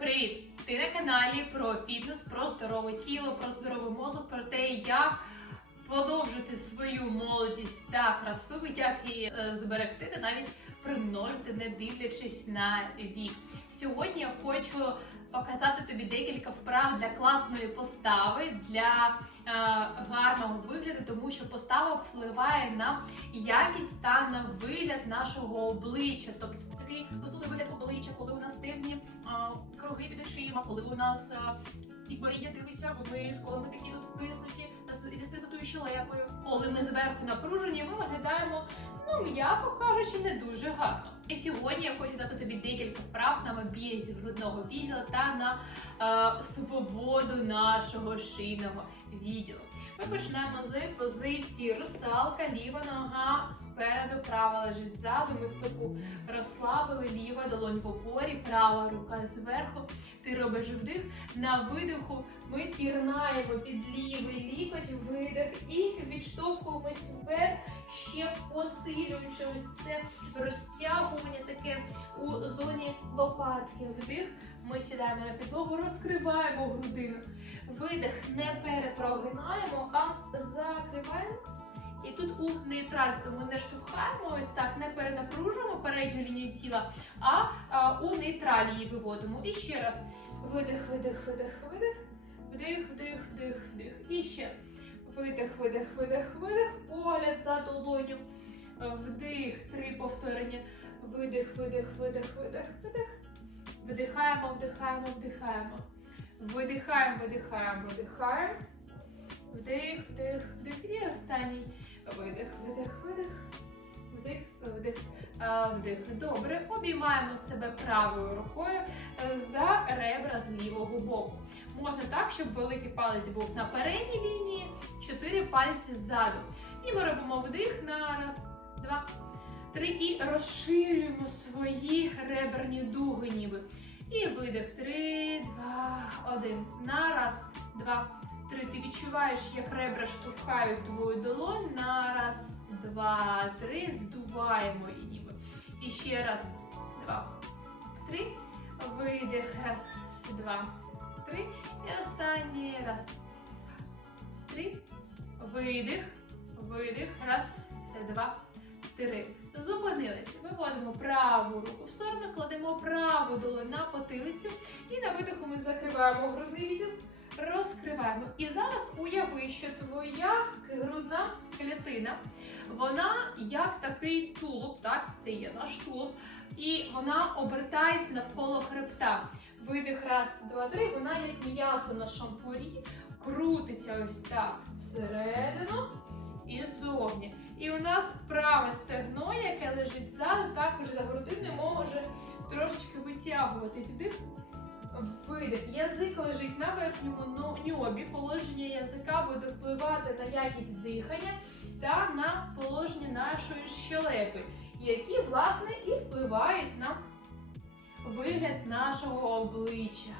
Привіт! Ти на каналі про фітнес, про здорове тіло, про здоровий мозок, про те, як продовжити свою молодість та красу, як її е, зберегти та навіть примножити, не дивлячись на вік. Сьогодні я хочу показати тобі декілька вправ для класної постави, для е, гарного вигляду, тому що постава впливає на якість та на вигляд нашого обличчя. Тобто такий високий вигляд обличчя, коли у нас темні е, круги під очима, коли у нас е, підборіддя дивиться вниз, коли ми такі тут стиснуті зі стиснутою щелепою. Коли ми зверху напружені, ми виглядаємо, ну м'яко кажучи, не дуже гарно. І сьогодні я хочу дати тобі декілька вправ на мобільність грудного відділу та на е, свободу нашого шийного відділу. Ми почнемо з позиції русалка, ліва нога спереду, права лежить ззаду. Ми стопу розслабили, ліва долонь в опорі, права рука зверху. Ти робиш вдих. На видиху ми пірнаємо під лівий лікоть, видих і відштовхуємось вверх, ще посилюючи ось це розтягування таке у зоні лопатки. Вдих. Ми сідаємо на підлогу, розкриваємо грудину. Видих не перепрогинаємо, а закриваємо. І тут у нейтралі, тому не штовхаємо ось так, не перенапружуємо передню лінію тіла, а, а у нейтралі виводимо. І ще раз. Видих, видих, видих, видих. Вдих, вдих, вдих, вдих. І ще. Видих, видих, видих, видих. Погляд за долоню. Вдих, три повторення. Видих, видих, видих, видих, видих. Вдихаємо, вдихаємо, вдихаємо. Видихаємо, видихаємо, видихаємо. Вдих, вдих, вдих. І останній. Видих, видих, видих. Вдих, вдих, вдих. Добре. Обіймаємо себе правою рукою е, за ребра з лівого боку. Можна так, щоб великий палець був на передній лінії, чотири пальці ззаду. І ми робимо вдих на раз, два, три. І розширюємо свої реберні дуги ніби. І видих. Три, два, один. На раз, два, три. Ти відчуваєш, як ребра штовхають твою долонь. На раз, два, три. Здуваємо її ніби. І ще раз, два, три. Видих. Раз, два, три. І останній раз. Три. Видих. Видих. Раз, два, три. Зупинились. Виводимо праву руку в сторону, кладемо праву долонь на потилицю. І на видиху ми закриваємо грудний відділ, розкриваємо. І зараз уяви, що твоя грудна клітина, вона як такий тулуб, так, це є наш тулуб, і вона обертається навколо хребта. Видих, раз, два, три. Вона як м'ясо на шампурі, крутиться ось так всередину і ззовні. І у нас праве стегно, яке лежить ззаду, також за грудиною може трошечки витягуватись. Видих. Язик лежить на верхньому ньобі. Положення язика буде впливати на якість дихання та на положення нашої щелепи, які, власне, і впливають на вигляд нашого обличчя.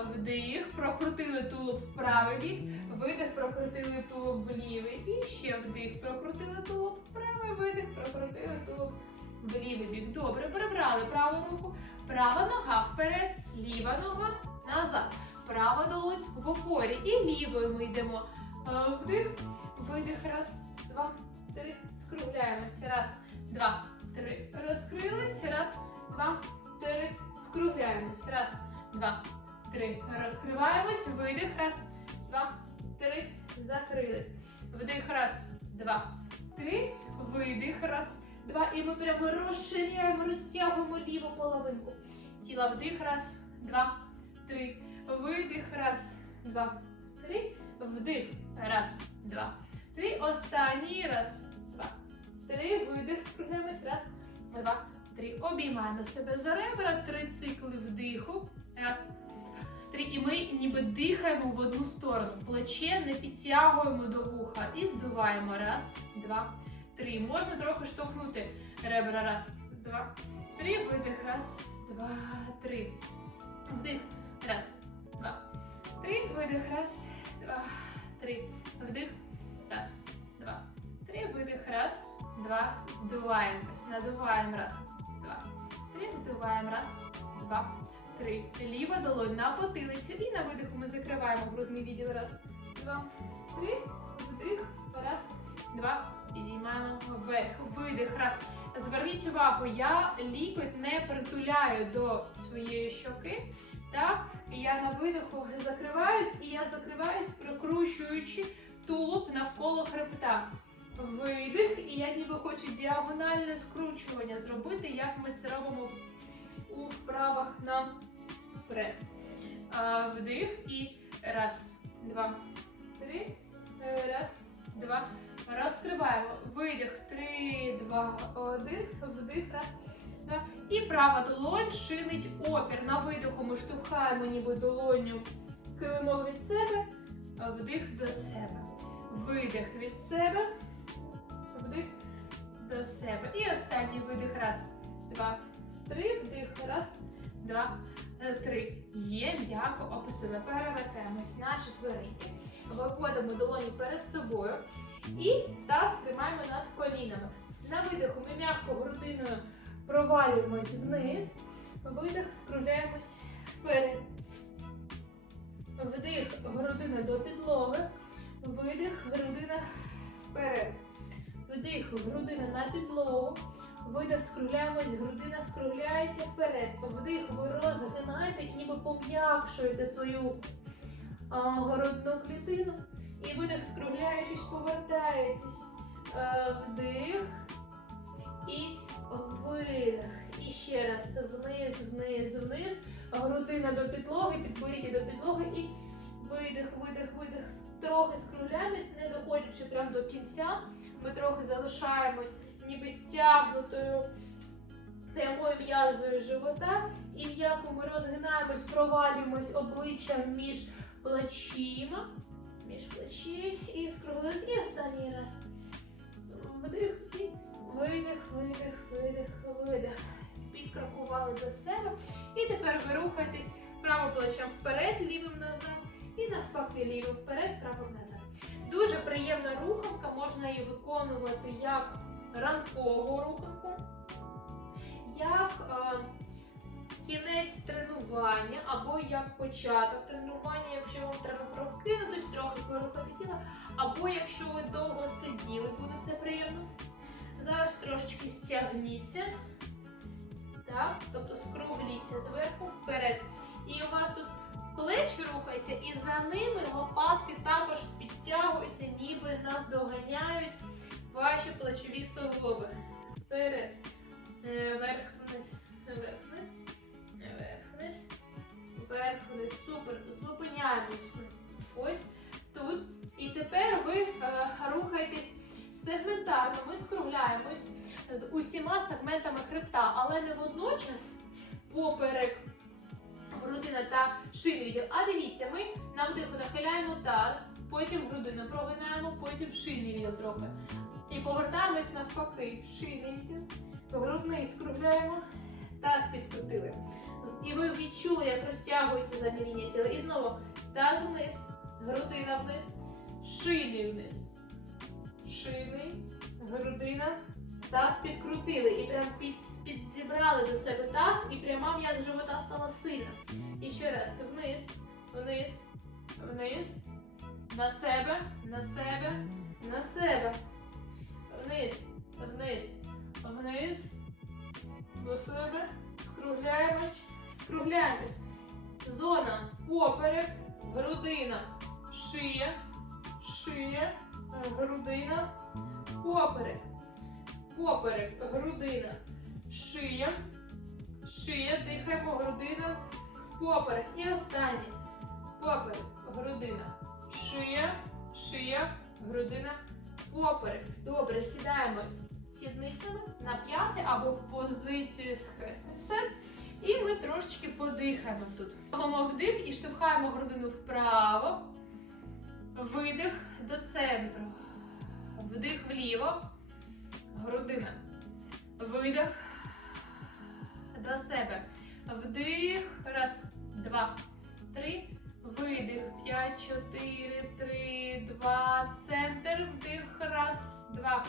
Вдих, прокрутили тулуб в правий бік, видих, прокрутили тулуб в лівий. І ще вдих, прокрутили тулуб в правий, видих, прокрутили тулуб в лівий бік. Добре, прибрали праву руку, права нога вперед, ліва нога назад. Права долонь в опорі. І лівою ми йдемо. Е, Вдих, видих, раз, два, три. Скругляємося. Раз, два, три. Розкрились. Раз, два, три. Скругляємось. Раз, два, три. Розкриваємось. Видих. Раз, два, три. Закрились. Вдих. Раз, два, три. Видих. Раз, два. І ми прямо розширяємо, розтягуємо ліву половинку. Тіла вдих. Раз, два, три. Видих. Раз, два, три. Вдих. Раз, два, три. Останній. Раз, два, три. Видих. Скругляємось. Раз, два, три. Обіймаємо себе за ребра. Три цикли вдиху. Раз, три. І ми ніби дихаємо в одну сторону. Плече не підтягуємо до вуха. І здуваємо. Раз, два, три. Можна трохи штовхнути ребра. Раз, два, три. Видих. Раз, два, три. Вдих. Раз, два, три. Видих. Раз, два, три. Вдих. Раз, два, три. Видих. Раз, два. Здуваємось. Надуваємо. Раз, два, три. Здуваємо. Раз, два, три. Ліва долонь на потилицю. І на видиху ми закриваємо грудний відділ. Раз, два, три. Вдих. Раз, два. Підіймаємо вверх. Видих. Раз. Зверніть увагу, я лікоть не притуляю до своєї щоки. Так, я на видиху закриваюсь, і я закриваюсь, прикручуючи тулуб навколо хребта. Видих, і я ніби хочу діагональне скручування зробити, як ми це робимо у вправах на прес. Вдих і раз, два, три, е, раз, два. Розкриваємо. Видих, три, два, один. Вдих, раз, два. І права долонь шинить опір. На видиху ми штовхаємо ніби долоню килимок від себе, вдих до себе. Видих від себе, вдих до себе. І останній видих. Раз, два, три. Раз, два, е, три. Є, м'яко опустили. Перевертаємось на четвереньки. Виводимо долоні перед собою. І таз тримаємо над колінами. На видиху ми м'яко грудиною провалюємось вниз. Видих, скругляємось вперед. Вдих, грудина до підлоги. Видих, грудина вперед. Вдих, грудина на підлогу. Видих, скругляємось, грудина скругляється вперед. Вдих, ви розгинаєте і ніби пом'якшуєте свою а, грудну клітину. І видих, скругляючись, повертаєтесь. Е, Вдих і видих. І ще раз вниз, вниз, вниз. Грудина до підлоги, підборіддя до підлоги і видих, видих, видих. Трохи скругляємось, не доходячи прямо до кінця. Ми трохи залишаємось ніби стягнутою прямою м'язою живота. І м'яко ми розгинаємось, провалюємось обличчям між плечима. Між плечей і скруглились. І останній раз. Вдих видих, видих, видих, видих. Підкрокували до себе. І тепер ви рухаєтесь правим плечем вперед, лівим назад. І навпаки, лівим вперед, правим назад. Дуже приємна руханка, можна її виконувати як ранкову руханку, як е, кінець тренування або як початок тренування, якщо вам треба прокинутись, трохи порухати тіло, або якщо ви довго сиділи, буде це приємно. Зараз трошечки стягніться. Так, тобто скругліться зверху вперед. І у вас тут плечі рухаються, і за ними лопатки також підтягуються, ніби нас доганяють ваші плечові суглоби. Вперед. Е, Вверх вниз. Вверх вниз. Вверх вниз. Вверх вниз. Супер. Зупиняємось. Ось тут. І тепер ви е, рухаєтесь сегментарно. Ми скругляємось з усіма сегментами хребта, але не водночас поперек грудина та шийний відділ. А дивіться, ми на вдиху нахиляємо таз, потім грудину прогинаємо, потім шийний відділ трохи. І повертаємось навпаки. Відділ, грудний скругляємо, таз підкрутили. І ви відчули, як розтягується задня лінія тіла. І знову таз вниз, грудина вниз, шийний вниз. Шийний, грудина, таз підкрутили. І прям під, підзібрали до себе таз, і пряма м'яз живота стала сильна. І ще раз вниз, вниз, вниз, на себе, на себе, на себе. Вниз, вниз, вниз, до себе, скругляємось, скругляємось. Зона поперек, грудина, шия, шия, грудина, поперек, поперек, грудина, шия, шия, дихаємо, грудина, поперек. І останнє. Поперек, грудина, шия, шия, грудина, поперек. Добре, сідаємо сідницями на п'яти або в позицію схресний сет. І ми трошечки подихаємо тут. Робимо вдих і штовхаємо грудину вправо. Видих до центру. Вдих вліво. Грудина. Видих до себе. Вдих. Раз, два, три. Видих. П'ять, чотири, три, два. Центр. Вдих. Раз, два,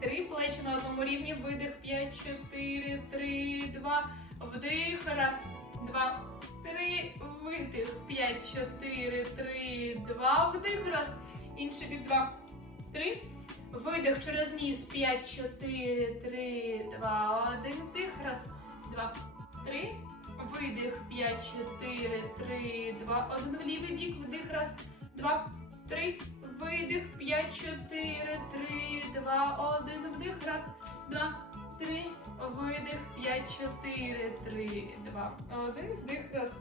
три. Плечі на одному рівні. Видих. П'ять, чотири, три, два. Вдих. Раз, два, три, видих, п'ять, чотири, три, два, вдих, раз, інший бік, два, три, видих через ніс, п'ять, чотири, три, два, один, вдих, раз, два, три, видих, п'ять, чотири, три, два, один, в лівий бік, вдих, раз, два, три, видих, п'ять, чотири, три, два, один, вдих, раз, два, три, видих, п'ять, чотири, три, два, один, вдих, раз,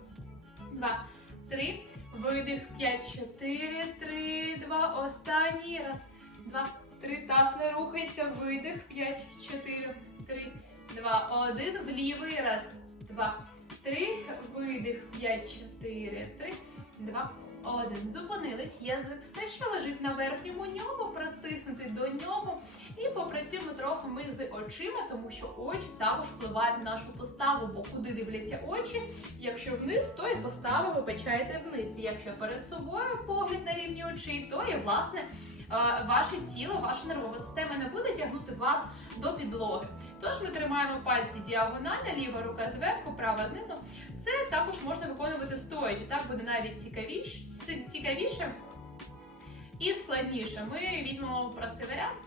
два, три, видих, п'ять, чотири, три, два, останній, раз, два, три, таз не рухайся, видих, п'ять, чотири, три, два, один, в лівий, раз, два, три, видих, п'ять, чотири, три, два, один. Зупинились. Язик все ще лежить на верхньому ньому, протиснути до нього. І попрацюємо трохи ми з очима, тому що очі також впливають на нашу поставу, бо куди дивляться очі. Якщо вниз, то і поставу ви качаєте вниз. І якщо перед собою погляд на рівні очей, то і власне ваше тіло, ваша нервова система не буде тягнути вас до підлоги. Тож ми тримаємо пальці діагонально, ліва рука зверху, права знизу. Це також можна виконувати стоячи. Так буде навіть цікавіше, цікавіше і складніше. Ми візьмемо простий варіант,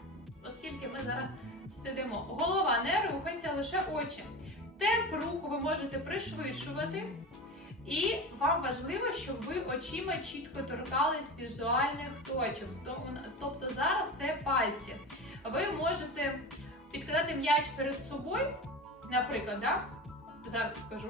оскільки ми зараз сидимо. Голова не рухається, лише очі. Темп руху ви можете пришвидшувати. І вам важливо, щоб ви очима чітко торкались візуальних точок. Тобто зараз це пальці. Ви можете підкидати м'яч перед собою, наприклад, да? зараз покажу.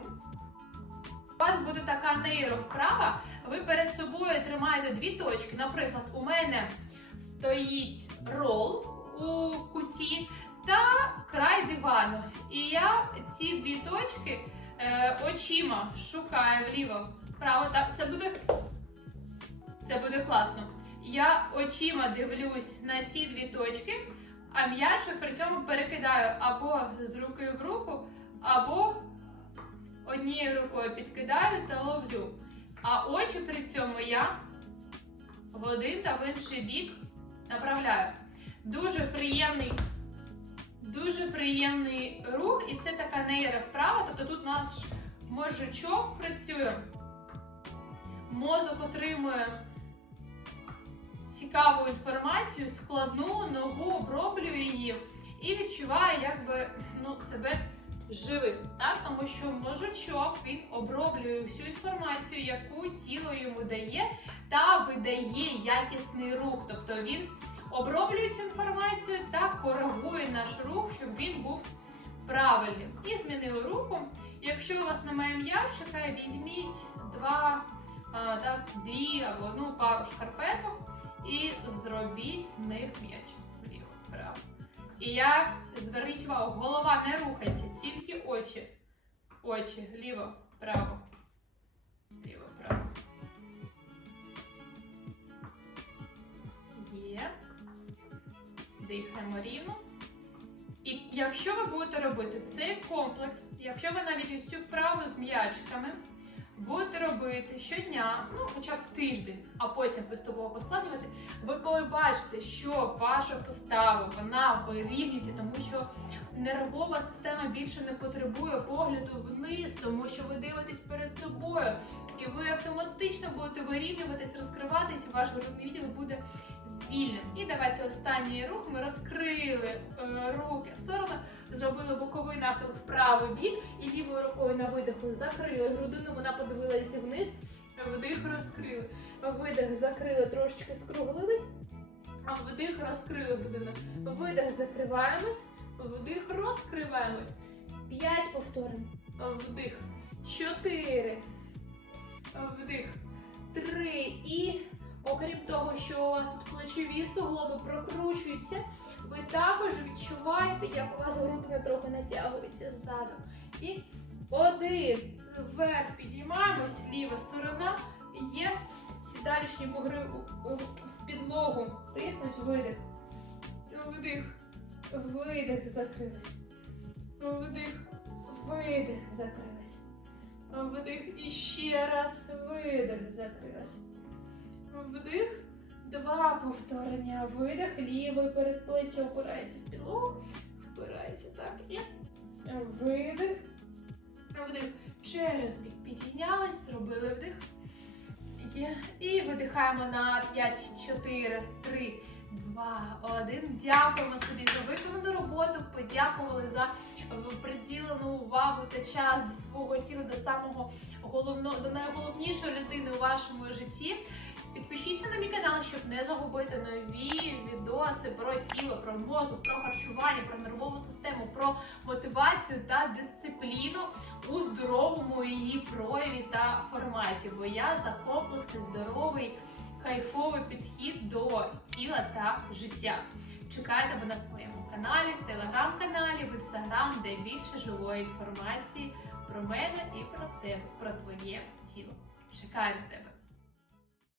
У вас буде така нейровправа, ви перед собою тримаєте дві точки. Наприклад, у мене стоїть рол у куті та край дивану. І я ці дві точки очима шукаю вліво, вправо. Так, це буде, це буде класно. Я очима дивлюсь на ці дві точки, а м'ячик при цьому перекидаю або з руки в руку, або однією рукою підкидаю та ловлю. А очі при цьому я в один та в інший бік направляю. Дуже приємний, дуже приємний рух, і це така нейровправа. Тобто тут наш мозжечок працює, мозок отримує цікаву інформацію, складну ногу, оброблює її і відчуває якби ну, себе живим. Так? Тому що мозжечок він оброблює всю інформацію, яку тіло йому дає, та видає якісний рух. Тобто він оброблює цю інформацію та коригує наш рух, щоб він був правильним. І змінили руку. Якщо у вас немає м'ячика, візьміть два, так, дві або одну пару шкарпеток і зробіть з них м'яч вліво, вправо. І я зверніть увагу, голова не рухається, тільки очі. Очі, ліво, право. Дихаємо рівно. І якщо ви будете робити цей комплекс, якщо ви навіть ось цю вправу з м'ячками будете робити щодня, ну хоча б тиждень, а потім поступово послаблювати, ви побачите, що ваша постава вона вирівнюється, тому що нервова система більше не потребує погляду вниз, тому що ви дивитесь перед собою, і ви автоматично будете вирівнюватись, розкриватись, і ваш грудний відділ буде вільним. Давайте останній рух. Ми розкрили е, руки в сторону, зробили боковий нахил в правий бік і лівою рукою на видиху закрили грудину, вона подивилася вниз. Вдих розкрили. Видих закрили, трошечки скруглились. А вдих розкрили грудину. Видих закриваємось. Вдих розкриваємось. П'ять повторень. Вдих. Чотири. Вдих. Три. І окрім того, що у вас тут плечові суглоби прокручуються, ви також відчуваєте, як у вас грудина трохи натягується ззаду. І один. Вверх підіймаємось, ліва сторона. Є сідалічні бугри в підлогу. Тиснуть видих. Вдих. Видих, закрилась. Вдих. Видих, закрилась. Вдих. І ще раз видих, закрилась. Вдих. Два повторення. Видих. Лівий передплеччя опирається в підлогу. Впирається так. І видих. Вдих. Через бік підійнялись, зробили вдих. І видихаємо на 5, 4, 3, 2, 1. Дякуємо собі за виконану роботу. Подякували за приділену увагу та час до свого тіла, до самого головного, до найголовнішої людини у вашому житті. Підпишіться на мій канал, щоб не загубити нові відоси про тіло, про мозок, про харчування, про нервову систему, про мотивацію та дисципліну у здоровому її прояві та форматі. Бо я за комплексний здоровий кайфовий підхід до тіла та життя. Чекаю тебе на своєму каналі, в телеграм-каналі, в інстаграм, де більше живої інформації про мене і про тебе, про твоє тіло. Чекаю на тебе.